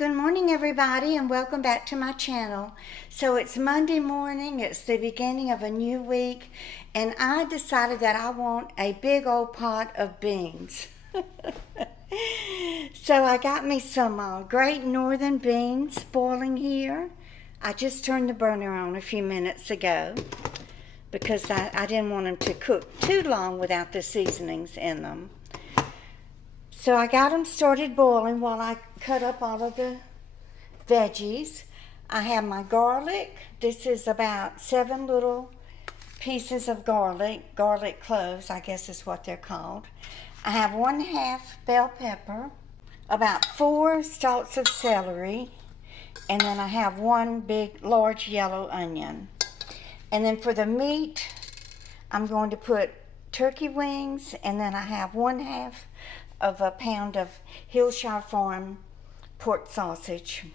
Good morning, everybody, and welcome back to my channel. So it's Monday morning, it's the beginning of a new week, and I decided that I want a big old pot of beans. So I got me some great northern beans boiling here. I just turned the burner on a few minutes ago because I didn't want them to cook too long without the seasonings in them. So I got them started boiling while I cut up all of the veggies. I have my garlic. This is about 7 little pieces of garlic cloves, I guess is what they're called. I have 1/2 bell pepper, about 4 stalks of celery, and then I have 1 big large yellow onion. And then for the meat, I'm going to put turkey wings, and then I have 1/2 of a pound of Hillshire Farm pork sausage.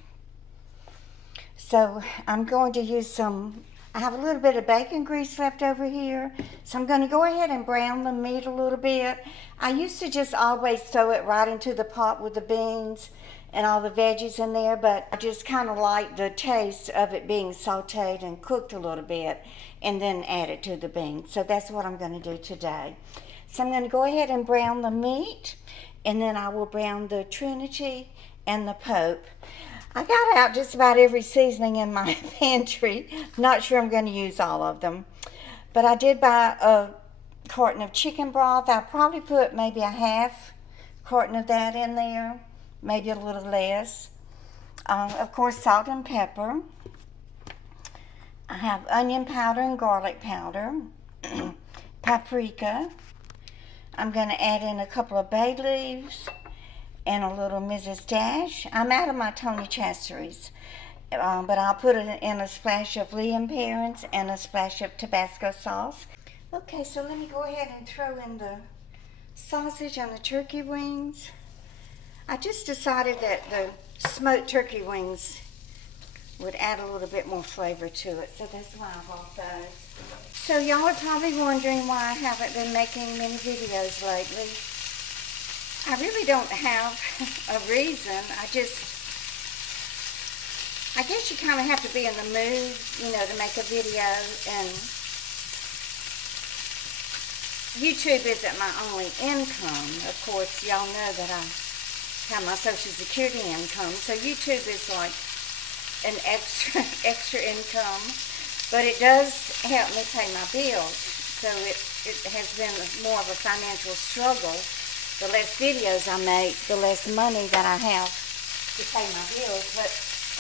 So I'm going to use I have a little bit of bacon grease left over here, so I'm going to go ahead and brown the meat a little bit. I used to just always throw it right into the pot with the beans and all the veggies in there, but I just kind of like the taste of it being sauteed and cooked a little bit and then add it to the beans. So that's what I'm going to do today. So I'm going to go ahead and brown the meat, and then I will brown the Trinity and the Pope. I got out just about every seasoning in my pantry. Not sure I'm going to use all of them. But I did buy a carton of chicken broth. I'll probably put maybe a 1/2 carton of that in there, maybe a little less. Of course, salt and pepper. I have onion powder and garlic powder, paprika. I'm going to add in a couple of bay leaves and a little Mrs. Dash. I'm out of my Tony Chachere's, but I'll put it in a splash of Lea & Perrins and a splash of Tabasco sauce. Okay, so let me go ahead and throw in the sausage and the turkey wings. I just decided that the smoked turkey wings would add a little bit more flavor to it, so that's why I bought those. So y'all are probably wondering why I haven't been making many videos lately. I really don't have a reason. I guess you kind of have to be in the mood, to make a video, and YouTube isn't my only income. Of course, y'all know that I have my Social Security income, so YouTube is like an extra income, but it does help me pay my bills, so it has been more of a financial struggle. The less videos I make, the less money that I have to pay my bills, but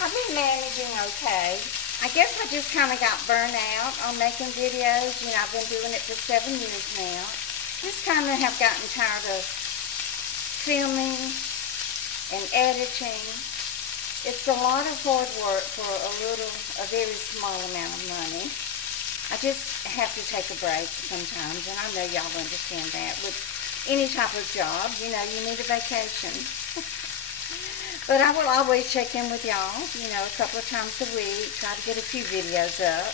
I've been managing okay. I guess I just kind of got burnt out on making videos. I've been doing it for 7 years now. Just kind of have gotten tired of filming and editing. It's a lot of hard work for a very small amount of money. I just have to take a break sometimes, and I know y'all understand that. With any type of job, you need a vacation. But I will always check in with y'all, a couple of times a week, try to get a few videos up.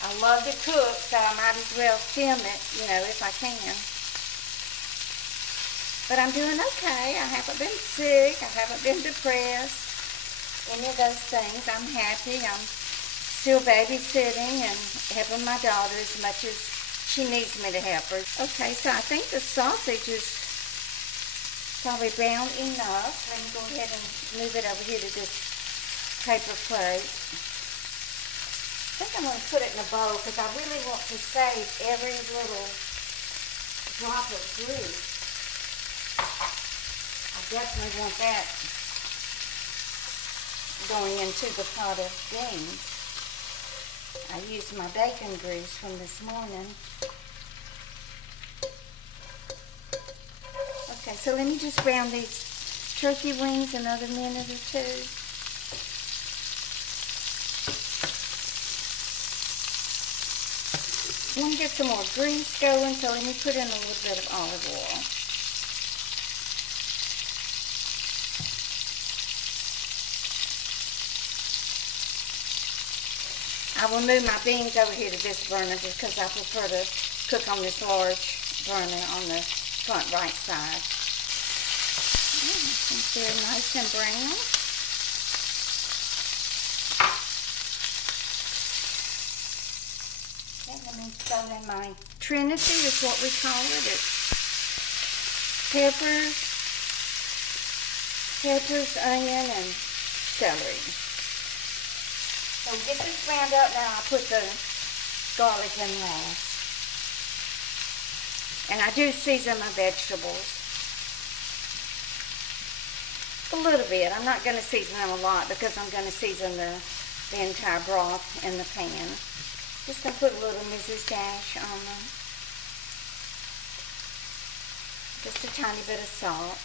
I love to cook, so I might as well film it, if I can. But I'm doing okay. I haven't been sick. I haven't been depressed. Any of those things. I'm happy. I'm still babysitting and helping my daughter as much as she needs me to help her. Okay, so I think the sausage is probably brown enough. Let me go ahead and move it over here to this paper plate. I think I'm going to put it in a bowl because I really want to save every little drop of grease. I definitely want that going into the pot of beans. I used my bacon grease from this morning. Okay, so let me just brown these turkey wings another minute or two. I want to get some more grease going, so let me put in a little bit of olive oil. I will move my beans over here to this burner just because I prefer to cook on this large burner on the front right side. I think they're nice and brown. Okay, let me throw in my Trinity is what we call it. It's peppers, onion, and celery. So get this ground up now. I'll put the garlic in last. And I do season my vegetables a little bit. I'm not going to season them a lot because I'm going to season the entire broth in the pan. Just going to put a little Mrs. Dash on them. Just a tiny bit of salt.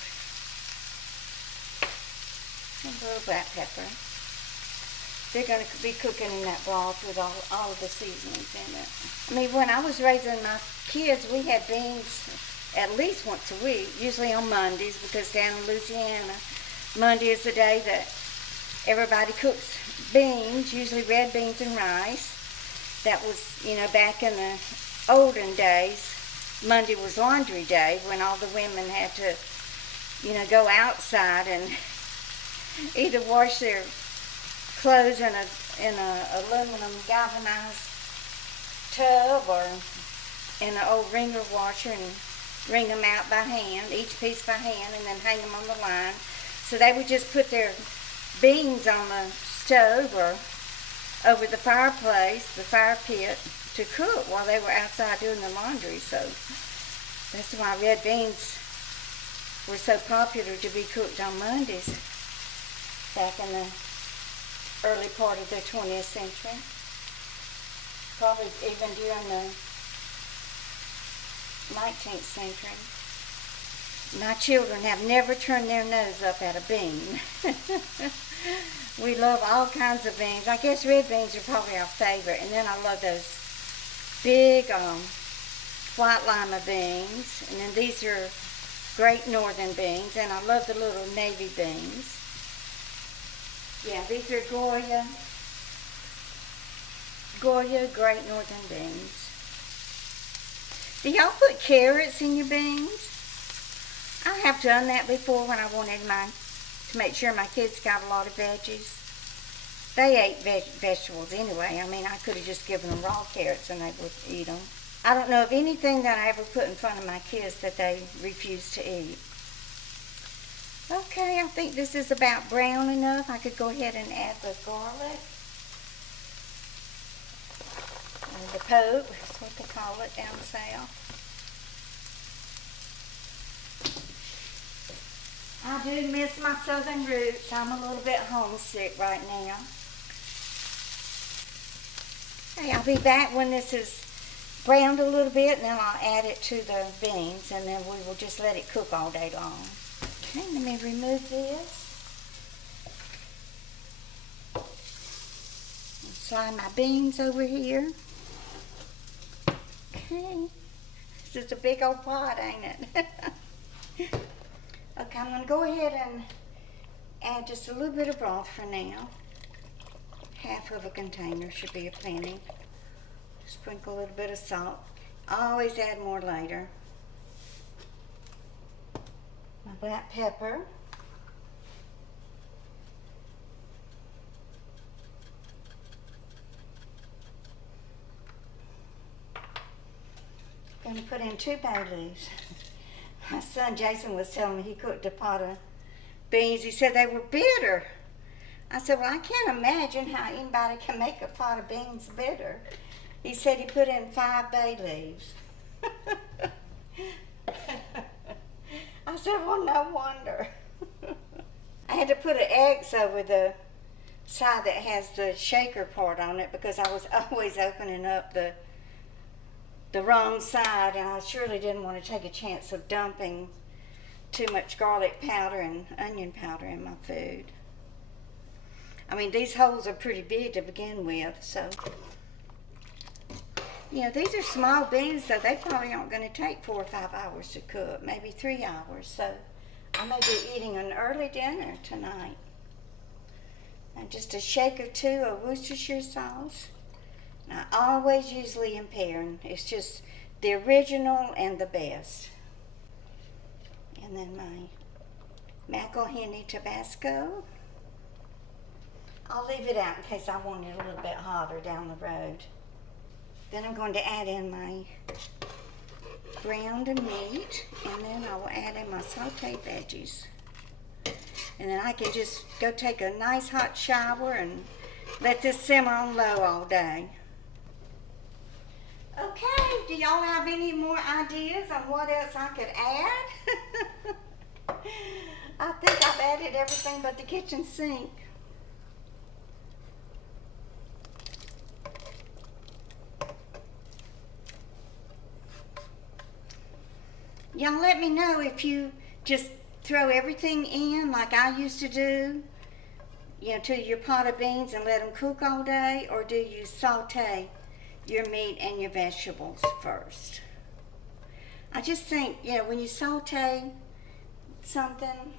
And a little black pepper. They're going to be cooking in that broth with all of the seasonings in it. I mean, when I was raising my kids, we had beans at least once a week, usually on Mondays, because down in Louisiana, Monday is the day that everybody cooks beans, usually red beans and rice. That was, back in the olden days, Monday was laundry day when all the women had to, go outside and either wash their clothes in a aluminum galvanized tub or in an old wringer washer and wring them out by hand, each piece by hand, and then hang them on the line. So they would just put their beans on the stove or over the fireplace, the fire pit, to cook while they were outside doing the laundry. So that's why red beans were so popular to be cooked on Mondays back in the early part of the 20th century. Probably even during the 19th century. My children have never turned their nose up at a bean. We love all kinds of beans. I guess red beans are probably our favorite. And then I love those big white lima beans. And then these are Great Northern beans. And I love the little navy beans. Yeah, these are Goya Great Northern beans. Do y'all put carrots in your beans? I have done that before when I wanted to make sure my kids got a lot of veggies. They ate vegetables anyway. I mean, I could have just given them raw carrots and they would eat them. I don't know of anything that I ever put in front of my kids that they refused to eat. Okay, I think this is about brown enough. I could go ahead and add the garlic. The poke, that's what they call it down south. I do miss my southern roots. I'm a little bit homesick right now. Okay, I'll be back when this is browned a little bit, and then I'll add it to the beans, and then we will just let it cook all day long. Okay, let me remove this. Slide my beans over here. Okay, this is a big old pot, ain't it? Okay, I'm going to go ahead and add just a little bit of broth for now. Half of a container should be a plenty. Sprinkle a little bit of salt. I always add more later. My black pepper. I'm going to put in 2 bay leaves. My son Jason was telling me he cooked a pot of beans. He said they were bitter. I said, well, I can't imagine how anybody can make a pot of beans bitter. He said he put in 5 bay leaves. I said, well, no wonder. I had to put an X over the side that has the shaker part on it because I was always opening up the wrong side, and I surely didn't want to take a chance of dumping too much garlic powder and onion powder in my food. I mean, these holes are pretty big to begin with, so these are small beans, so they probably aren't going to take 4 or 5 hours to cook, maybe 3 hours. So I may be eating an early dinner tonight. And just a shake or two of Worcestershire sauce. I always use Lea and Perrin. It's just the original and the best. And then my McElhenney Tabasco. I'll leave it out in case I want it a little bit hotter down the road. Then I'm going to add in my ground meat, and then I will add in my sauteed veggies. And then I can just go take a nice hot shower and let this simmer on low all day. Okay, do y'all have any more ideas on what else I could add? I think I've added everything but the kitchen sink. Y'all let me know if you just throw everything in like I used to do, to your pot of beans and let them cook all day, or do you saute your meat and your vegetables first? I just think, when you saute something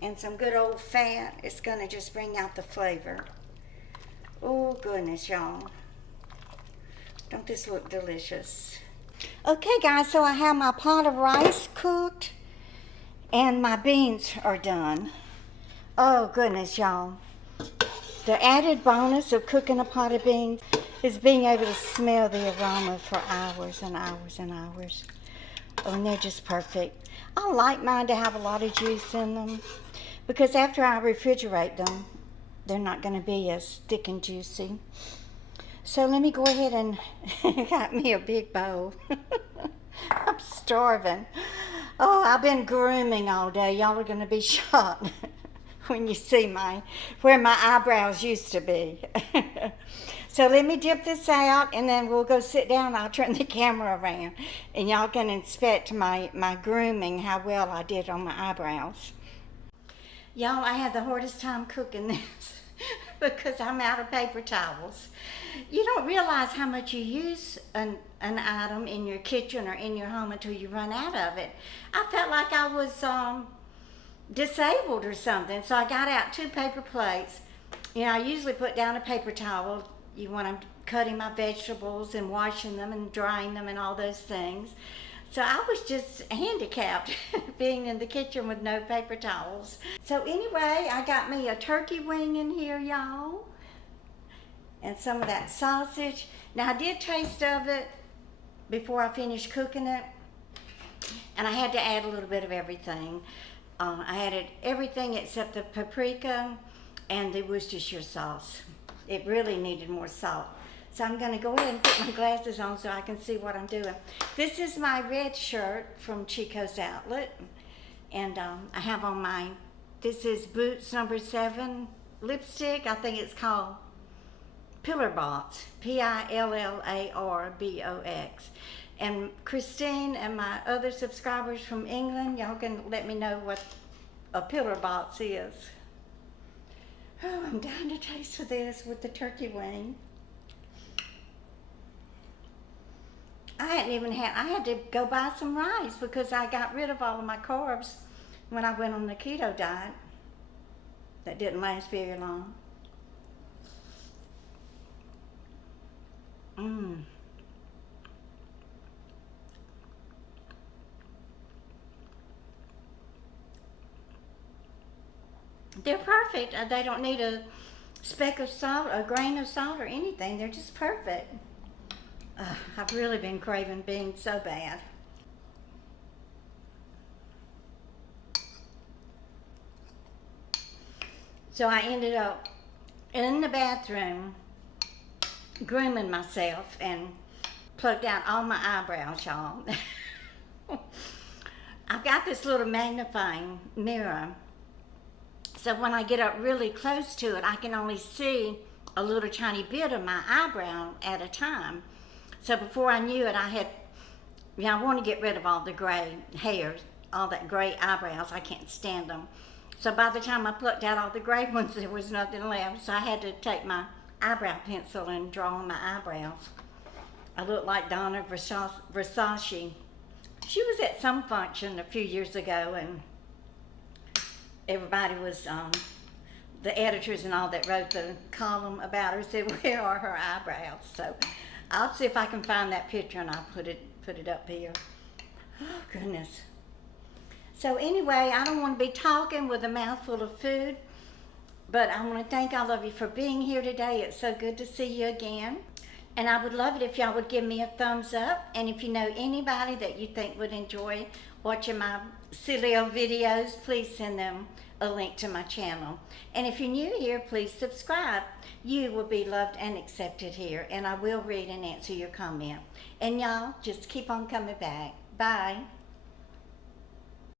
and some good old fat, it's going to just bring out the flavor. Oh, goodness, y'all. Don't this look delicious? Okay, guys, so I have my pot of rice cooked and my beans are done. Oh, goodness, y'all. The added bonus of cooking a pot of beans is being able to smell the aroma for hours and hours and hours. Oh, and they're just perfect. I like mine to have a lot of juice in them because after I refrigerate them, they're not going to be as thick and juicy. So let me go ahead and got me a big bowl. I'm starving. Oh, I've been grooming all day. Y'all are going to be shocked when you see where my eyebrows used to be. So let me dip this out and then we'll go sit down. I'll turn the camera around and y'all can inspect my grooming, how well I did on my eyebrows. Y'all, I had the hardest time cooking this because I'm out of paper towels. You don't realize how much you use an item in your kitchen or in your home until you run out of it. I felt like I was disabled or something, so I got out 2 paper plates. I usually put down a paper towel when I'm cutting my vegetables and washing them and drying them and all those things. So I was just handicapped being in the kitchen with no paper towels. So anyway, I got me a turkey wing in here, y'all, and some of that sausage. Now I did taste of it before I finished cooking it, and I had to add a little bit of everything. I added everything except the paprika and the Worcestershire sauce. It really needed more salt. So I'm going to go ahead and put my glasses on so I can see what I'm doing. This is my red shirt from Chico's Outlet. And I have on this is Boots number 7 lipstick. I think it's called Pillar Box, Pillarbox. And Christine and my other subscribers from England, y'all can let me know what a pillar box is. Oh, I'm dying to taste of this with the turkey wing. I had to go buy some rice because I got rid of all of my carbs when I went on the keto diet. That didn't last very long. They're perfect. They don't need a speck of salt, a grain of salt, or anything. They're just perfect. I've really been craving beans so bad. So I ended up in the bathroom grooming myself and plucked out all my eyebrows, y'all. I've got this little magnifying mirror, so when I get up really close to it, I can only see a little tiny bit of my eyebrow at a time. So before I knew it, I want to get rid of all the gray hairs, all that gray eyebrows. I can't stand them. So by the time I plucked out all the gray ones, there was nothing left. So I had to take my eyebrow pencil and draw on my eyebrows. I look like Donna Versace. She was at some function a few years ago, and everybody was, the editors and all that wrote the column about her said, where are her eyebrows? So I'll see if I can find that picture and I'll put it up here. Oh, goodness. So anyway, I don't want to be talking with a mouthful of food, but I want to thank all of you for being here today. It's so good to see you again. And I would love it if y'all would give me a thumbs up. And if you know anybody that you think would enjoy watching my silly old videos, please send them a link to my channel. And if you're new here, please subscribe. You will be loved and accepted here, and I will read and answer your comment. And y'all, just keep on coming back. Bye.